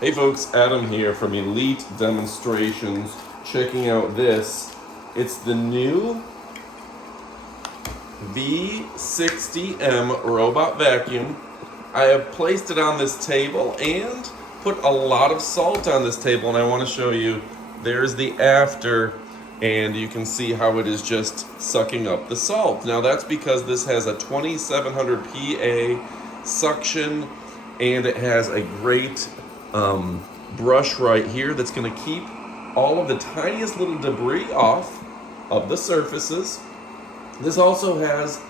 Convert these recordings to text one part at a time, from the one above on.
Hey folks, Adam here from Elite Demonstrations, checking out this. It's the new V60M robot vacuum. I have placed it on this table and put a lot of salt on this table, and I want to show you, there's the after, and you can see how it is just sucking up the salt. Now that's because this has a 2700 PA suction, and it has a great brush right here that's going to keep all of the tiniest little debris off of the surfaces. This also has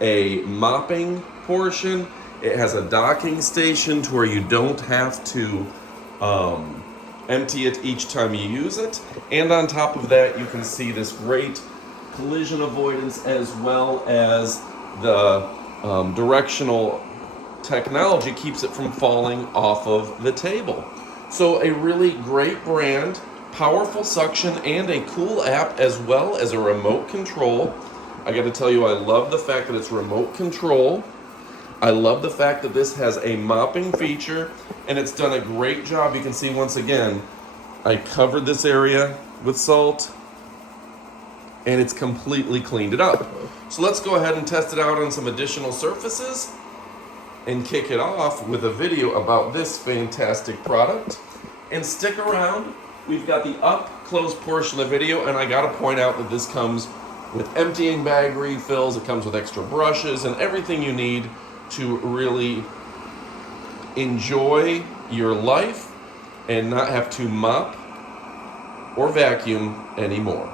a mopping portion. It has a docking station to where you don't have to empty it each time you use it. And on top of that, you can see this great collision avoidance, as well as the directional technology keeps it from falling off of the table. So a really great brand, powerful suction, and a cool app, as well as a remote control. I got to tell you, I love the fact that it's remote control. I love the fact that this has a mopping feature, and it's done a great job. You can see once again, I covered this area with salt, and it's completely cleaned it up. So let's go ahead and test it out on some additional surfaces and kick it off with a video about this fantastic product. And stick around, we've got the up close portion of the video, and I gotta point out that this comes with emptying bag refills, it comes with extra brushes and everything you need to really enjoy your life and not have to mop or vacuum anymore.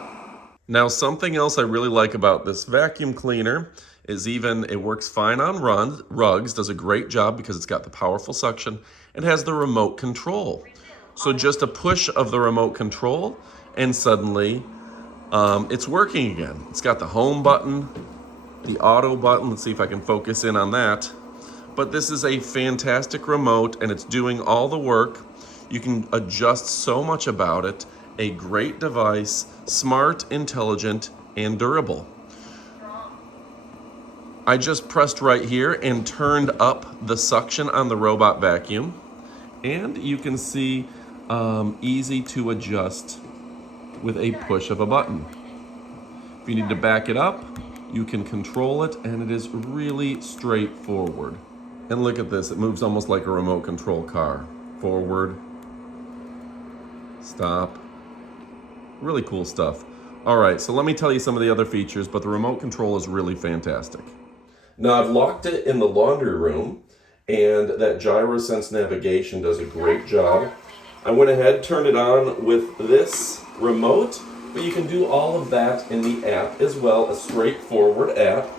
Now, something else I really like about this vacuum cleaner is it works fine on rugs, does a great job because it's got the powerful suction, and has the remote control. So just a push of the remote control and suddenly it's working again. It's got the home button, the auto button. Let's see if I can focus in on that. But this is a fantastic remote, and it's doing all the work. You can adjust so much about it. A great device, smart, intelligent, and durable. I just pressed right here and turned up the suction on the robot vacuum, and you can see easy to adjust with a push of a button. If you need to back it up, you can control it, and it is really straightforward. And look at this, it moves almost like a remote control car. Forward, stop, really cool stuff. All right, so let me tell you some of the other features, but the remote control is really fantastic. Now I've locked it in the laundry room, and that GyroSense navigation does a great job. I went ahead, turned it on with this remote, but you can do all of that in the app as well, a straightforward app.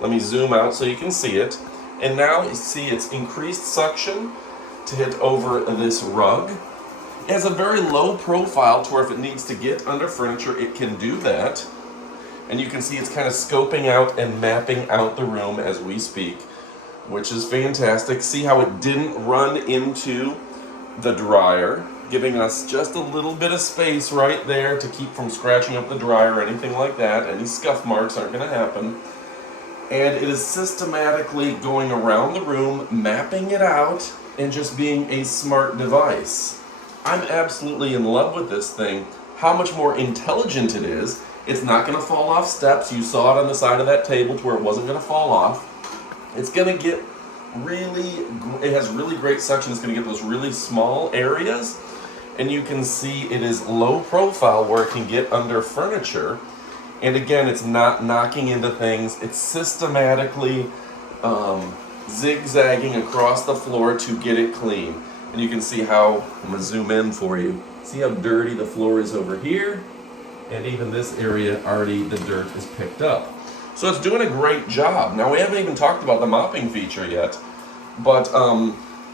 Let me zoom out so you can see it. And now you see it's increased suction to hit over this rug. It has a very low profile to where if it needs to get under furniture, it can do that. And you can see it's kind of scoping out and mapping out the room as we speak, which is fantastic. See how it didn't run into the dryer, giving us just a little bit of space right there to keep from scratching up the dryer or anything like that. Any scuff marks aren't going to happen. And it is systematically going around the room, mapping it out, and just being a smart device. I'm absolutely in love with this thing. How much more intelligent it is. It's not going to fall off steps. You saw it on the side of that table to where it wasn't going to fall off. It's going to get it has really great suction. It's going to get those really small areas. And you can see it is low profile where it can get under furniture. And again, it's not knocking into things. It's systematically zigzagging across the floor to get it clean. And you can see how, I'm going to zoom in for you. See how dirty the floor is over here? And even this area, already the dirt is picked up. So it's doing a great job. Now, we haven't even talked about the mopping feature yet, but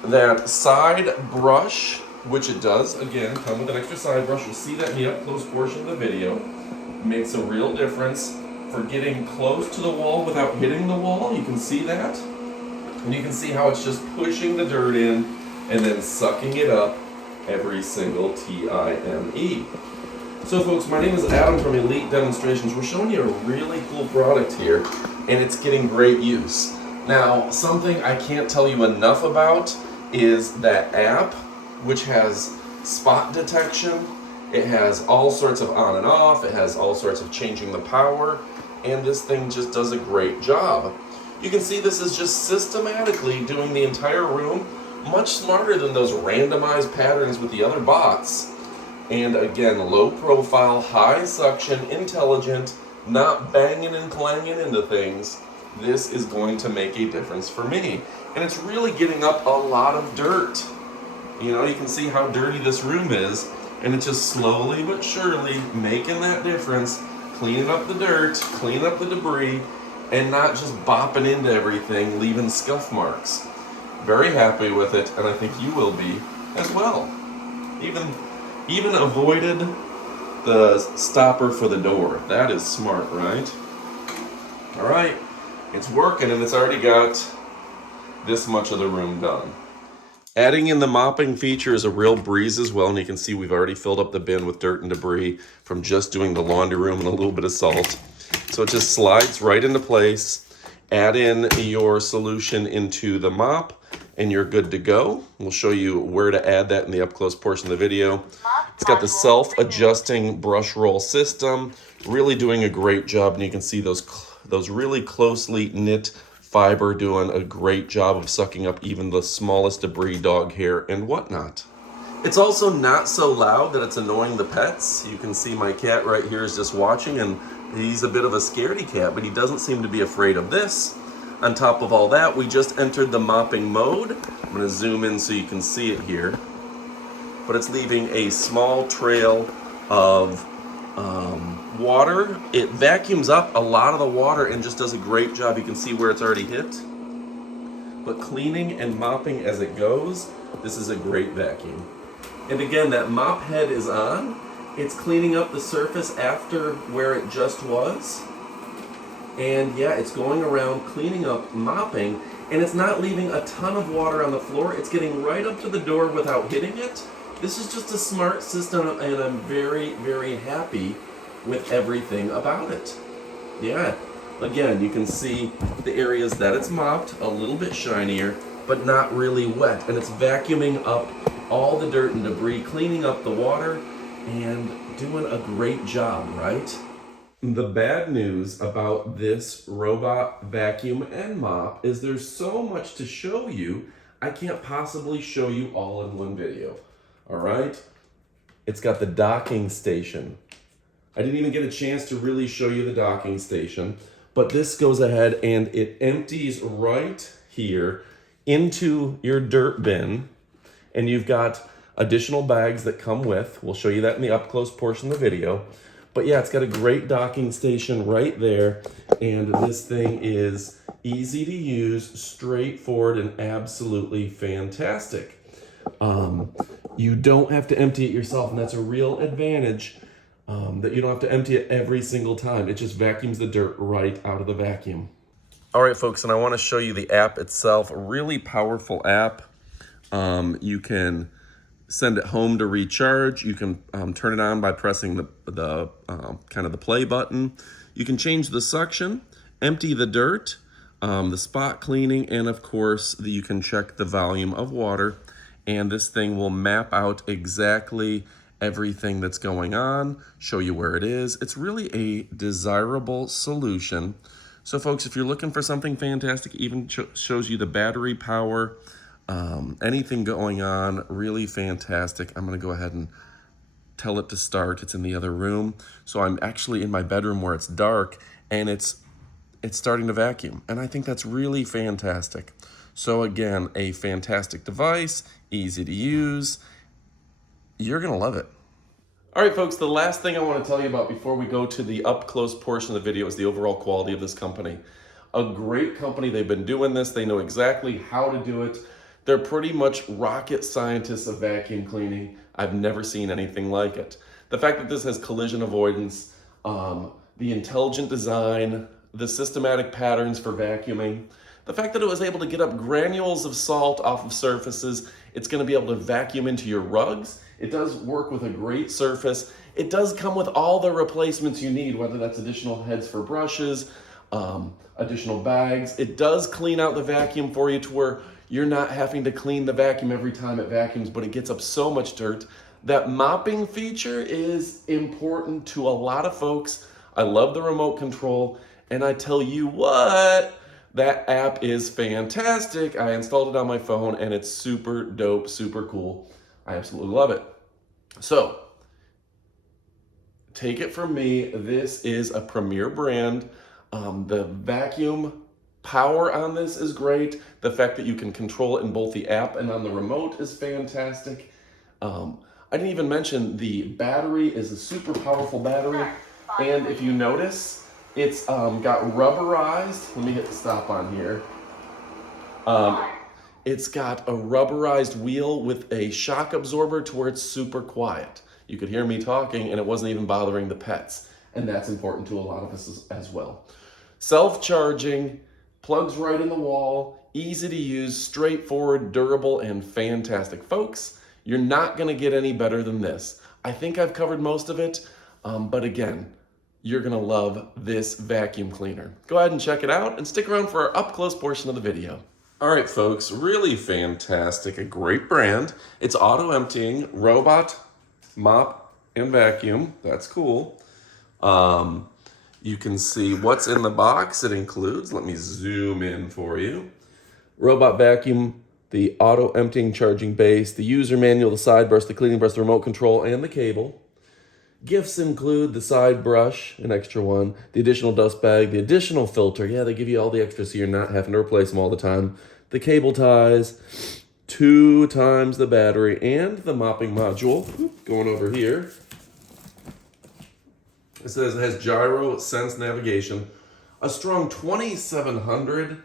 that side brush, which it does, again, come with an extra side brush. You'll see that in the up-close portion of the video. Makes a real difference for getting close to the wall without hitting the wall. You can see that. And you can see how it's just pushing the dirt in and then sucking it up every single time. So folks, my name is Adam from Elite Demonstrations. We're showing you a really cool product here, and it's getting great use. Now, something I can't tell you enough about is that app which has spot detection. It has all sorts of on and off. It has all sorts of changing the power. And this thing just does a great job. You can see this is just systematically doing the entire room, much smarter than those randomized patterns with the other bots. And again, low profile, high suction, intelligent, not banging and clanging into things. This is going to make a difference for me. And it's really getting up a lot of dirt. You know, you can see how dirty this room is, and it's just slowly but surely making that difference, cleaning up the dirt, cleaning up the debris, and not just bopping into everything, leaving scuff marks. Very happy with it, and I think you will be as well. Even avoided the stopper for the door. That is smart, right? All right, it's working, and it's already got this much of the room done. Adding in the mopping feature is a real breeze as well, and you can see we've already filled up the bin with dirt and debris from just doing the laundry room and a little bit of salt. So it just slides right into place. Add in your solution into the mop, and you're good to go. We'll show you where to add that in the up-close portion of the video. It's got the self-adjusting brush roll system, really doing a great job, and you can see those really closely knit fiber doing a great job of sucking up even the smallest debris, dog hair, and whatnot. It's also not so loud that it's annoying the pets. You can see my cat right here is just watching, and he's a bit of a scaredy cat, but he doesn't seem to be afraid of this. On top of all that, we just entered the mopping mode. I'm going to zoom in so you can see it here. But it's leaving a small trail of water. It vacuums up a lot of the water and just does a great job. You can see where it's already hit. But cleaning and mopping as it goes, this is a great vacuum. And again, that mop head is on. It's cleaning up the surface after where it just was. And yeah, it's going around cleaning up, mopping, and it's not leaving a ton of water on the floor. It's getting right up to the door without hitting it. This is just a smart system, and I'm very, very happy with everything about it. Yeah, again, you can see the areas that it's mopped, a little bit shinier, but not really wet. And it's vacuuming up all the dirt and debris, cleaning up the water, and doing a great job, right? The bad news about this robot vacuum and mop is there's so much to show you, I can't possibly show you all in one video. All right? It's got the docking station. I didn't even get a chance to really show you the docking station, but this goes ahead and it empties right here into your dirt bin, and you've got additional bags that come with. We'll show you that in the up-close portion of the video. But yeah, it's got a great docking station right there, and this thing is easy to use, straightforward, and absolutely fantastic. You don't have to empty it yourself, and that's a real advantage, that you don't have to empty it every single time. It just vacuums the dirt right out of the vacuum. All right, folks, and I want to show you the app itself. A really powerful app. You can send it home to recharge. You can turn it on by pressing the kind of the play button. You can change the suction, empty the dirt, the spot cleaning, and of course, you can check the volume of water. And this thing will map out exactly everything that's going on, show you where it is. It's really a desirable solution. So folks, if you're looking for something fantastic, even shows you the battery power, anything going on, really fantastic. I'm gonna go ahead and tell it to start. It's in the other room. So I'm actually in my bedroom where it's dark, and it's starting to vacuum. And I think that's really fantastic. So again, a fantastic device, easy to use. You're gonna love it. All right, folks, the last thing I want to tell you about before we go to the up-close portion of the video is the overall quality of this company. A great company. They've been doing this. They know exactly how to do it. They're pretty much rocket scientists of vacuum cleaning. I've never seen anything like it. The fact that this has collision avoidance, the intelligent design, the systematic patterns for vacuuming, the fact that it was able to get up granules of salt off of surfaces, it's going to be able to vacuum into your rugs. It does work with a great surface. It does come with all the replacements you need, whether that's additional heads for brushes, additional bags. It does clean out the vacuum for you to where You're not having to clean the vacuum every time it vacuums, but it gets up so much dirt. That mopping feature is important to a lot of folks. I love the remote control, and I tell you what, that app is fantastic. I installed it on my phone, and it's super dope, super cool. I absolutely love it. So, take it from me, this is a premier brand. The vacuum power on this is great. The fact that you can control it in both the app and on the remote is fantastic. I didn't even mention the battery is a super powerful battery. And if you notice, it's got rubberized. Let me hit stop on here. It's got a rubberized wheel with a shock absorber to where it's super quiet. You could hear me talking and it wasn't even bothering the pets. And that's important to a lot of us as well. Self-charging, plugs right in the wall, easy to use, straightforward, durable, and fantastic. Folks, you're not gonna get any better than this. I think I've covered most of it, but again, you're gonna love this vacuum cleaner. Go ahead and check it out and stick around for our up-close portion of the video. All right, folks, really fantastic, a great brand. It's auto-emptying, robot, mop, and vacuum. That's cool. You can see what's in the box. It includes, let me zoom in for you. Robot vacuum, the auto-emptying charging base, the user manual, the side brush, the cleaning brush, the remote control, and the cable. Gifts include the side brush, an extra one, the additional dust bag, the additional filter. Yeah, they give you all the extras so you're not having to replace them all the time. The cable ties, 2 times the battery, and the mopping module. Going over here. It says it has gyro sense navigation, a strong 2700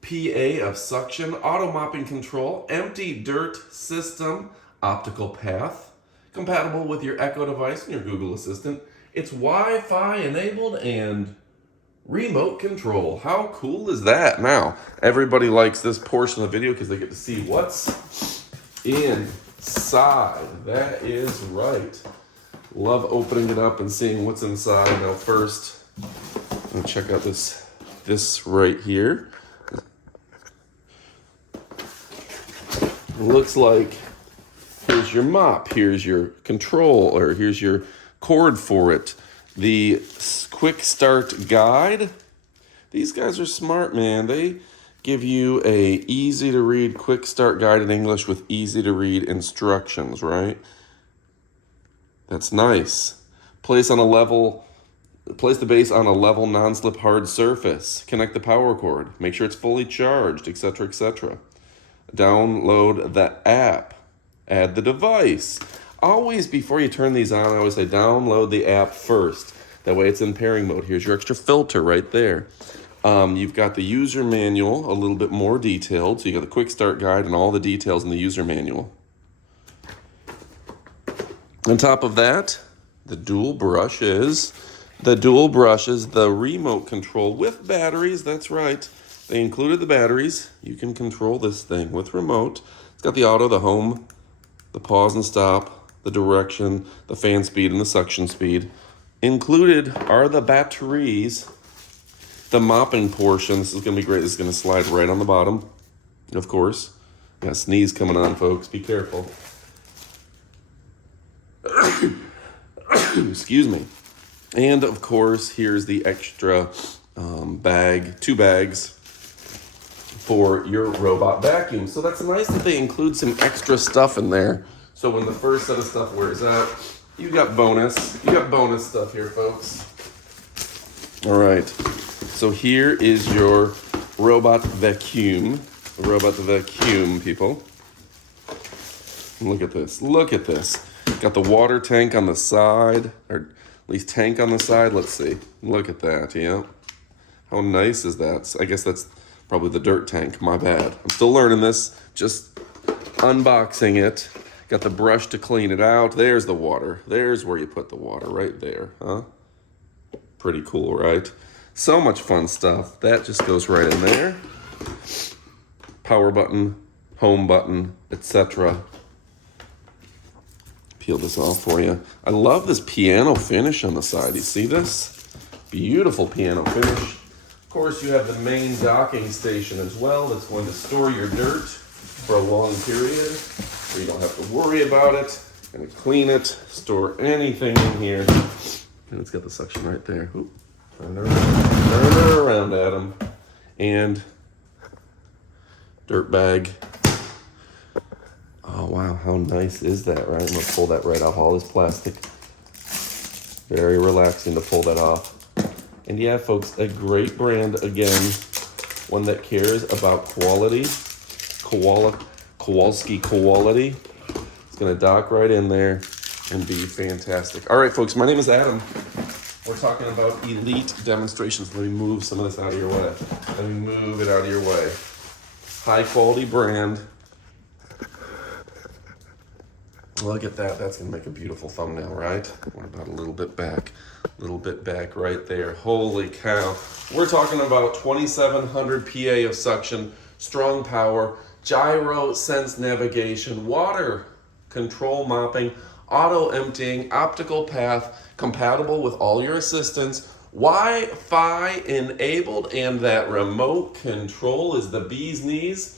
PA of suction, auto mopping control, empty dirt system, optical path, compatible with your Echo device and your Google Assistant. It's Wi-Fi enabled and remote control. How cool is that? Now, everybody likes this portion of the video because they get to see what's inside. That is right. Love opening it up and seeing what's inside. Now first, I'm gonna check out this right here. It looks like here's your mop, here's your control, or here's your cord for it. The quick start guide. These guys are smart, man. They give you a easy to read quick start guide in English with easy to read instructions, right? That's nice. Place the base on a level non-slip hard surface. Connect the power cord. Make sure it's fully charged, etc., etc. Download the app. Add the device. Always, before you turn these on, I always say download the app first. That way it's in pairing mode. Here's your extra filter right there. You've got the user manual, a little bit more detailed. So you got the quick start guide and all the details in the user manual. On top of that, the dual brushes. The dual brushes, the remote control with batteries. That's right. They included the batteries. You can control this thing with remote. It's got the auto, the home, the pause and stop, the direction, the fan speed, and the suction speed. Included are the batteries. The mopping portion. This is going to be great. This is going to slide right on the bottom, of course. Got a sneeze coming on, folks. Be careful. Excuse me. And of course, here's the extra bag, 2 bags for your robot vacuum. So that's nice that they include some extra stuff in there. So when the first set of stuff wears out, you got bonus stuff here, folks. All right. So here is your robot vacuum. Robot vacuum, people. Look at this. Look at this. Got the water tank on the side, or at least tank on the side. Let's see. Look at that, yeah. How nice is that? I guess that's probably the dirt tank. My bad. I'm still learning this. Just unboxing it. Got the brush to clean it out. There's the water. There's where you put the water, right there, huh? Pretty cool, right? So much fun stuff. That just goes right in there. Power button, home button, etc. Peel this off for you. I love this piano finish on the side. You see this? Beautiful piano finish. Of course, you have the main docking station as well that's going to store your dirt for a long period, where you don't have to worry about it, and clean it, store anything in here. And it's got the suction right there. Oop. Turn her around, Adam. And dirt bag. Oh wow, how nice is that, right? I'm gonna pull that right off all this plastic. Very relaxing to pull that off. And yeah, folks, a great brand, again, one that cares about quality, Kowalski quality. It's gonna dock right in there and be fantastic. All right, folks, my name is Adam. We're talking about elite demonstrations. Let me move some of this out of your way. Let me move it out of your way. High quality brand. Look at that. That's going to make a beautiful thumbnail, right? What about a little bit back? A little bit back right there. Holy cow. We're talking about 2,700 PA of suction, strong power, gyro sense navigation, water control mopping, auto emptying, optical path, compatible with all your assistants, Wi-Fi enabled, and that remote control is the bee's knees.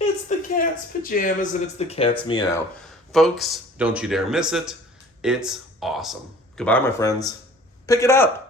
It's the cat's pajamas and it's the cat's meow. Folks, don't you dare miss it. It's awesome. Goodbye, my friends. Pick it up.